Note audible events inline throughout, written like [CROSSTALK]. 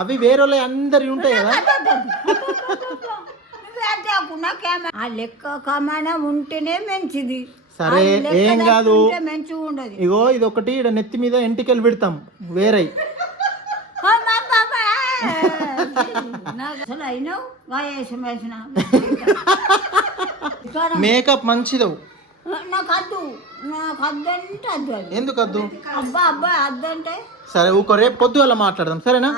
అవి వేరే అందరి ఉంటాయి కదా. ఆ లెక్క కమానం ఉంటేనే మంచిది. సరే, ఏం కాదు. మంచిగా ఉండదు. ఇగో ఇది ఒకటి ఇక్కడ నెత్తి మీద ఎంటికలు పెడతాం. వేరే. మేకప్ మంచిదవు. నాకు అద్దు. నాకు అద్దు అంటే అద్దు ఎందుకు వద్దు అబ్బా అబ్బా అద్దు అంటే సరే ఊకో రేపు పొద్దుగల మాట్లాడదాం. సరేనా?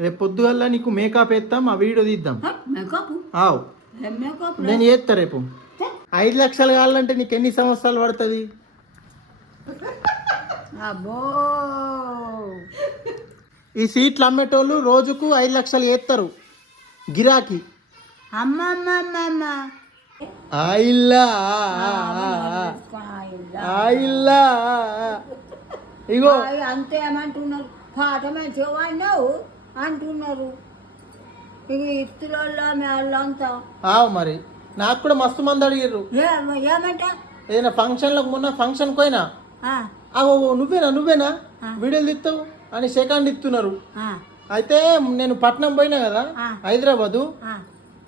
రేపు పొద్దుగల నీకు మేకప్ వేస్తాం ఆ వీడియో తీద్దాం. మేకప్? ఆవు. నేను చేస్తా రేపు. ఐదు లక్షలు కావాలంటే నీకు ఎన్ని సంవత్సరాలు పడుతుంది? అబ్బో! ఈ సీట్లు అమ్మేటోళ్ళు రోజుకు ఐదు లక్షలు చేస్తారు గిరాకీ. ఇగో. అంతే ఏమంటున్నారు? పాట మంచిగా వాడినావు? అంటున్నారు. ఇక ఇత్తులలో మేళ్ళంతా ఆవు మరి. నాకు కూడా మస్తు మంది అడిగారు ఏ- ఏమంట? ఏదైనా ఫంక్షన్లకు మొన్న ఫంక్షన్కి పోయినా? ఓ, నువ్వేనా నువ్వేనా? వీడియోలు తీస్తావు అని సెకండ్ ఇస్తున్నారు అయితే నేను పట్నం పోయినా కదా. హైదరాబాదు.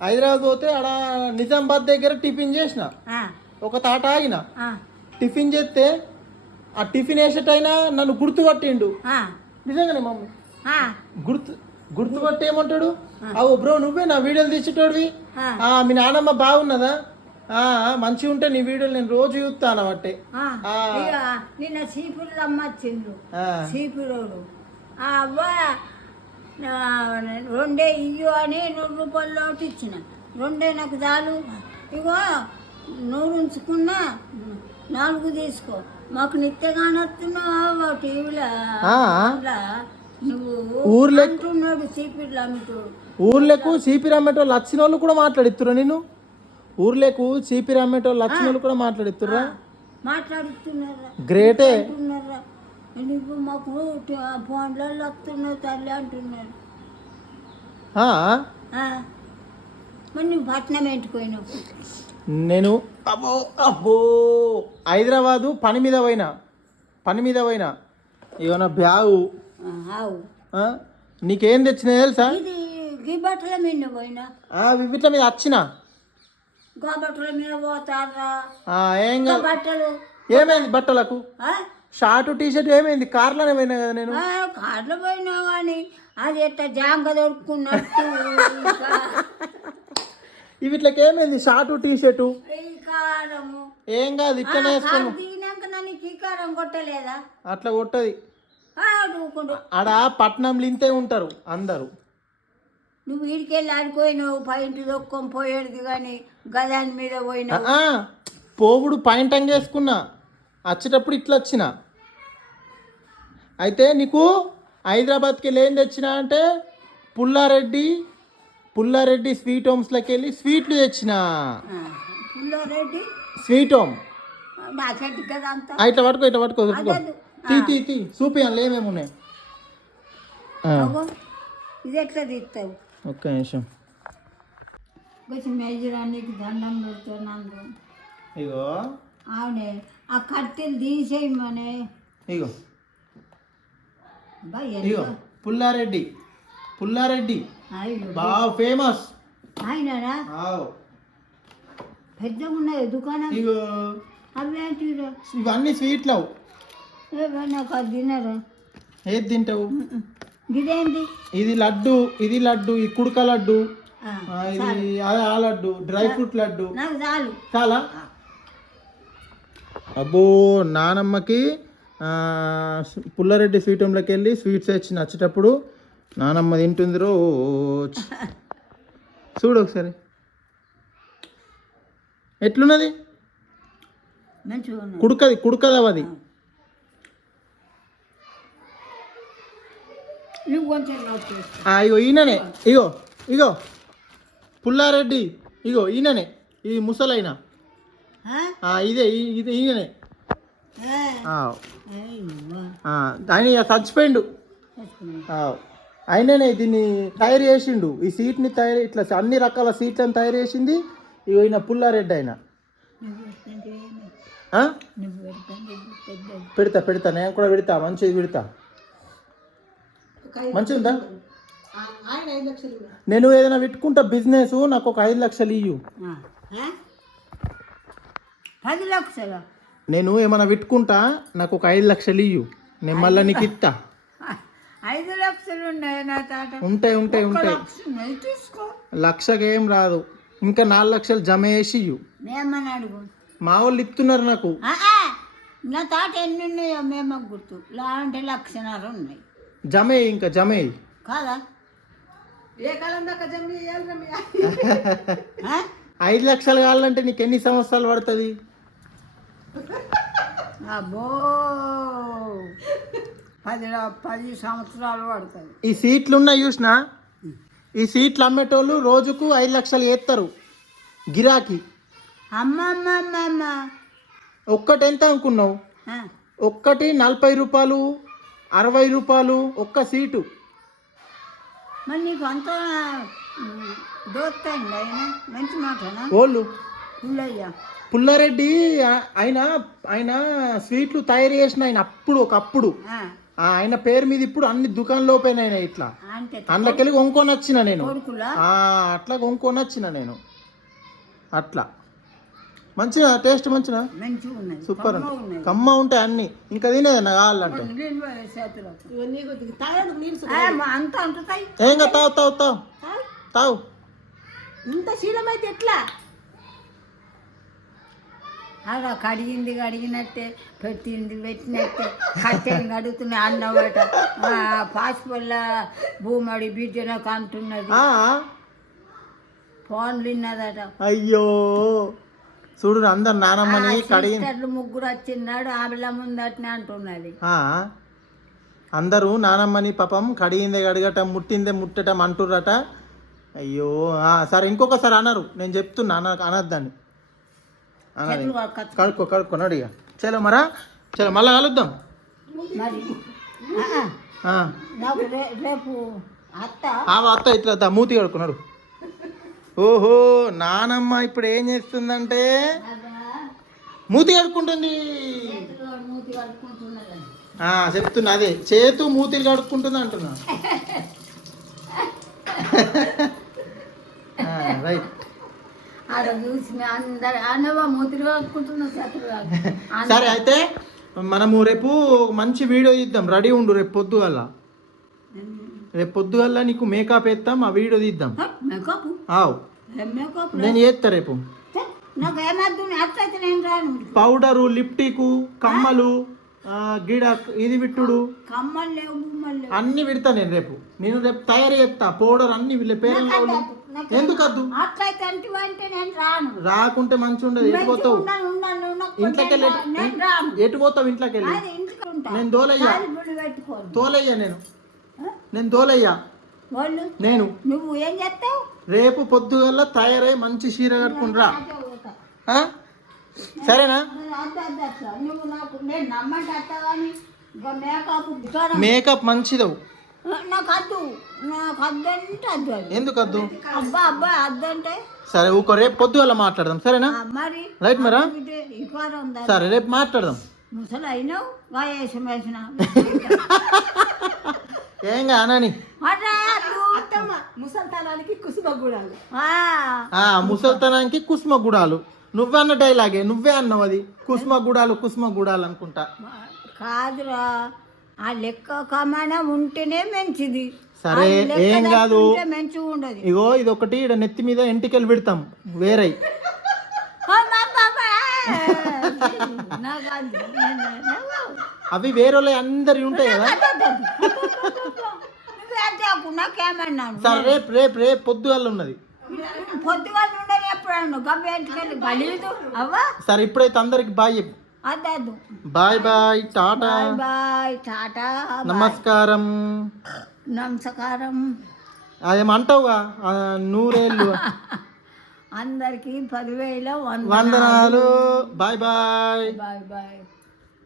హైదరాబాద్ పోతే ఆడ నిజామాబాద్ దగ్గర టిఫిన్ చేసిన. ఒక తాట ఆగిన. టిఫిన్ చేస్తే ఆ టిఫిన్ వేసేటైనా నన్ను గుర్తుపట్టిండు. నిజంగానే మమ్మీ? గుర్తు గుర్తుపట్టి ఏమంటాడు అవు బ్రో నువ్వే నా వీడియోలు తీసేటోడివి? మీ నాన్నమ్మ బాగున్నదా? ఆ, మంచిగా ఉంటే నీ వీడియోలు నేను రోజు చూస్తాను. ఇక నిన్న ఆ, సీపులోడు. ఆ అవ్వ రెండే ఇయ్యు అని నూరు రూపాయలు లోటు ఇచ్చిన. రెండే నాకు చాలు. ఇగో నూరు ఉంచుకున్నా నాలుగు తీసుకో. మాకు నిత్యగానే వస్తున్నావు టీవీలో. ఊర్లో ఊర్లకు చీపి రమ్మేటోళ్ళు వచ్చిన వాళ్ళు కూడా మాట్లాడిస్తురా నేను ఊర్లకు చీపి రమ్మేటోళ్ళు వచ్చిన వాళ్ళు కూడా మాట్లాడిస్తురా మాట్లాడుతున్నారా? గ్రేటే మాకు ఫోన్లలో వస్తున్నావు తల్లి అంటున్నారు. ఆ, ఆ. మరి నువ్వు పట్నం ఎంటుకోయినావు నేను అబ్బో అబ్బో. హైదరాబాదు పని మీద పోయినా. పని మీద పోయినా. ఏమన్నా బ్యాగు. నీకేం తెచ్చినా తెలుసా? ఇది గీ బట్టల మీద పోయినా. వీటిల మీద వచ్చిన గా బట్టల మీద పోతారా ఏం. బట్టలు. ఏమైంది బట్టలకు? షార్ట్ టీ షర్ట్ ఏమైంది? కార్లోనే పోయినా కదా నేను. కార్లో పోయినావు కానీ అది ఎట్ట జాంగ దొరుకున్నట్టు ఇంకా. వీటికి ఏమైంది? షార్ట్ టీ షర్టు ఏం కాదు ఇట్లనే వేసుకున్నాం నన్ను ఈ కారం కొట్టలేదా? అట్లా కొట్టది. ఆడ పట్నంలో ఇంతే ఉంటారు అందరూ. నువ్వు వీడికెళ్ళి ఆడిపోయినావు పైంటి దొక్కొని పోయేది కానీ గదాని మీద పోయినావు. ఆ, పోవుడు పాయింట్ అంగేసుకున్నా వచ్చేటప్పుడు ఇట్లా వచ్చిన. అయితే నీకు హైదరాబాద్కి వెళ్ళి ఏం తెచ్చిన అంటే పుల్లారెడ్డి పుల్లారెడ్డి స్వీట్ హోమ్స్లోకి వెళ్ళి స్వీట్లు తెచ్చిన. పుల్లారెడ్డి? Sweet home. ఇట్లా పట్టుకో ఇట్లా పట్టుకో తీ తీ తీ చూపియాలి ఏమేమి ఉన్నాయి అగో, ఇది ఎట్లా తీస్తావు? ఒక్క నిమిషం. కొంచెం మెజరానికి దండం పెడుతున్నాను. ఇగో. అవునే ఆ కట్టెలు తీసేయమనే. ఇగో. అబ్బా, ఇగో పుల్లారెడ్డి. పుల్లారెడ్డి. అయ్యో. బాగా ఫేమస్. ఆయనరా పెద్దగా ఉన్నాయి దుకాణం. ఇగో. అవేంటిరా ఇవన్నీ స్వీట్లు తినరు? ఏది తింటావు? ఇదేంటి ఇది లడ్డు ఇది లడ్డు ఇది కుడక లడ్డు ఇది ఆ- లడ్డు డ్రై ఫ్రూట్ లడ్డు. నాకు చాలు. చాలా? అబ్బో నానమ్మకి పుల్లారెడ్డి స్వీట్ హోమ్లోకి వెళ్ళి స్వీట్స్ తెచ్చి నచ్చేటప్పుడు నానమ్మ తింటుంది రో చూడు ఒకసారి. ఎట్లున్నది? కుడుకది కుడుకదవ అది నువ్వు కొంచెం నోట్ ఆ, ఇగో ఈయననే. ఇగో ఇగో. పుల్లారెడ్డి. ఇగో ఈయననే. ఈ ముసలైన. ఇదే ఇది ఈయననే. ఆయన ఇక చచ్చిపోయిండు. ఆయననే దీన్ని తయారు చేసిండు. ఈ సీట్ని తయారు ఇట్లా అన్ని రకాల సీట్లను తయారు చేసింది ఇగో ఈయన పుల్లారెడ్డి ఆయన. పెడతా పెడతా. నేను కూడా పెడతా. మంచిది పెడతా. మంచిగా ఉందా నేను ఏదైనా పెట్టుకుంటా బిజినెస్ నాకు ఒక ఐదు లక్షలు ఇయ్యు? పది లక్షలు? నేను ఏమైనా పెట్టుకుంటా నాకు ఒక ఐదు లక్షలు ఇయ్యు. నేను మళ్ళీ నీకు ఇస్తా ఐదు లక్షలు ఉన్నాయి నా తాట ఉంటాయి ఉంటాయి ఉంటాయి. లక్షకేం రాదు. ఇంకా నాలుగు లక్షలు జమ చేసి ఇయ్యు. మా వాళ్ళు ఇస్తున్నారు నాకు. నా తాట ఎన్ని ఉన్నాయో మేము గుర్తు. లాంటి లక్షణాలు ఉన్నాయి. జమ ఇంకా జమ కాదా? ఏ కాలం దాకా [LAUGHS] ఐదు లక్షలు కావాలంటే నీకు ఎన్ని సంవత్సరాలు పడుతుంది? అబ్బో! పది పది సంవత్సరాలు పడుతుంది. ఈ సీట్లు ఉన్నాయి చూసిన ఈ సీట్లు అమ్మేటోళ్ళు రోజుకు ఐదు లక్షలు వేస్తారు గిరాకీ. అమ్మమ్మమ్మమ్మ ఒక్కటి ఎంత అనుకున్నావు? ఒక్కటి నలభై రూపాయలు అరవై రూపాయలు ఒక్క సీటు. మరి నీకు అంత దోస్తాయండి ఆయన? మంచి మాటనా? ఓళ్ళు. పుల్లయ్య. పుల్లారెడ్డి ఆయన ఆయన స్వీట్లు తయారు చేసిన ఆయన అప్పుడు ఒకప్పుడు. ఆయన పేరు మీద ఇప్పుడు అన్ని దుకాణాలు ఓపెన్ అయినాయి ఇట్లా అందులోకెళ్ళి కొనుక్కొని వచ్చిన నేను. అట్లా కొనుక్కొని వచ్చిన నేను. అట్లా. మంచిగా టేస్ట్ మంచిగా సూపర్. కమ్మ ఉంటాయి అన్ని. ఇంకా తినేదన్న కావాలంటే. ఏంగా తావు తావు తావు. తావు. ఇంత శీలమైతే ఎట్లా? అలా కడిగింది కడిగినట్టే పెట్టింది పెట్టినట్టే. కట్టెని కడుగుతున్నాయి అన్నమాట పాసిపల్ల భూమడి బిడ్డనకు అంటున్నది ఆ, ఫోన్లు విన్నదట. అయ్యో. చూడు అందరు నానమ్మని కడిగి ముగ్గురు వచ్చిన్నాడు ముందటనే అంటున్నది. అందరూ నానమ్మని పాపం కడిగిందే కడగటం ముట్టిందే ముట్టటం అంటుర్రట. అయ్యో సరే ఇంకొకసారి అనరు నేను చెప్తున్నా అన అనద్దని అనరు చేతులు కడుక్కో. కడుక్కో ఇక. చలో మరా చలో మళ్ళా కలుద్దాం. నాకు రేపు అత్త. ఇట్లా మూతి కడుక్కున్నాడు ఓహో నానమ్మ ఇప్పుడు ఏం చేస్తుందంటే మూతి కడుక్కుంటుంది. చెప్తున్నా అదే చేతు మూతిలు కడుక్కుంటుంది అంటున్నా. రైట్. సరే అయితే మనము రేపు మంచి వీడియో తీద్దాం. రెడీ ఉండు రేపు పొద్దుగల. రేపు పొద్దుగల నీకు మేకప్ వేస్తాం ఆ వీడియో తీద్దాం. మేకప్? ఆవ్. నేను చేస్తా రేపు. పౌడరు లిప్టిక్ కమ్మలు గిడ ఇది విట్టుడు. అన్ని విడతా నేను రేపు. నేను రేపు తయారు చేస్తా పౌడర్ అన్ని వీళ్ళ పేర్లు నాకు ఎందుకు వద్దు అట్లయితే అంటే అంటే నేను రాను. రాకుంటే మంచి ఉండదు ఎటు పోతావు. ఇంట్లోకి వెళ్ళి ఎటు పోతావు ఇంట్లోకి వెళ్ళి? అది ఇంటికి ఉంటా. నేను పెట్టుకోను. తోలయ్యా నేను? నేను తోలయ్యా వాళ్ళు? నేను. నువ్వు ఏం చేస్తావు? రేపు పొద్దుగల్లా తయారై మంచి చీర. ఆ? సరేనా? మేకప్ మంచిదవు. ఎందుకు వద్దు అబ్బా అబ్బా అద్దు సరే ఊకో రేపు పొద్దుగల మాట్లాడదాం. సరేనా? రైట్ మరా? సరే రేపు మాట్లాడదాం. ముసలి అయినావు [LAUGHS] ఏం కానని ముసల్తనానికి కుసుమగూడాలు ఆ. ముసల్తనానికి కుస్మ గుడాలు. నువ్వే అన్న డైలాగే నువ్వే అన్నావు అది. కుస్మ గుడాలు కుస్మ గుడాలు అనుకుంటా. కాదురా. ఆ లెక్క కమానం ఉంటేనే మంచిది. సరే ఏం కాదు. లేకుంటే మంచిగా ఉండదు ఇగో ఇది ఒకటి ఈడ నెత్తి మీద ఎంటికలు పెడతాం. వేరే నాకు అద్దు. నేను- నేను- అవి వేరే అందరి ఉంటాయి కదా. నాకేమన్నాను సరే రేపు రేపు రేపు పొద్దుగల ఉన్నది. పొద్దుగాల ఉండని ఎప్పుడన్నా గమ్మ ఇంటికెళ్ళి గలీదు అవ్వా సరే ఇప్పుడైతే అందరికి బాయ్ చెప్పు. Bye bye tata. Bye tata. నమస్కారం నమస్కారం అదేమంటావుగా నూరేళ్ళు. అందరికీ పదివేల వంద వందనాలు. Bye bye. Bye bye.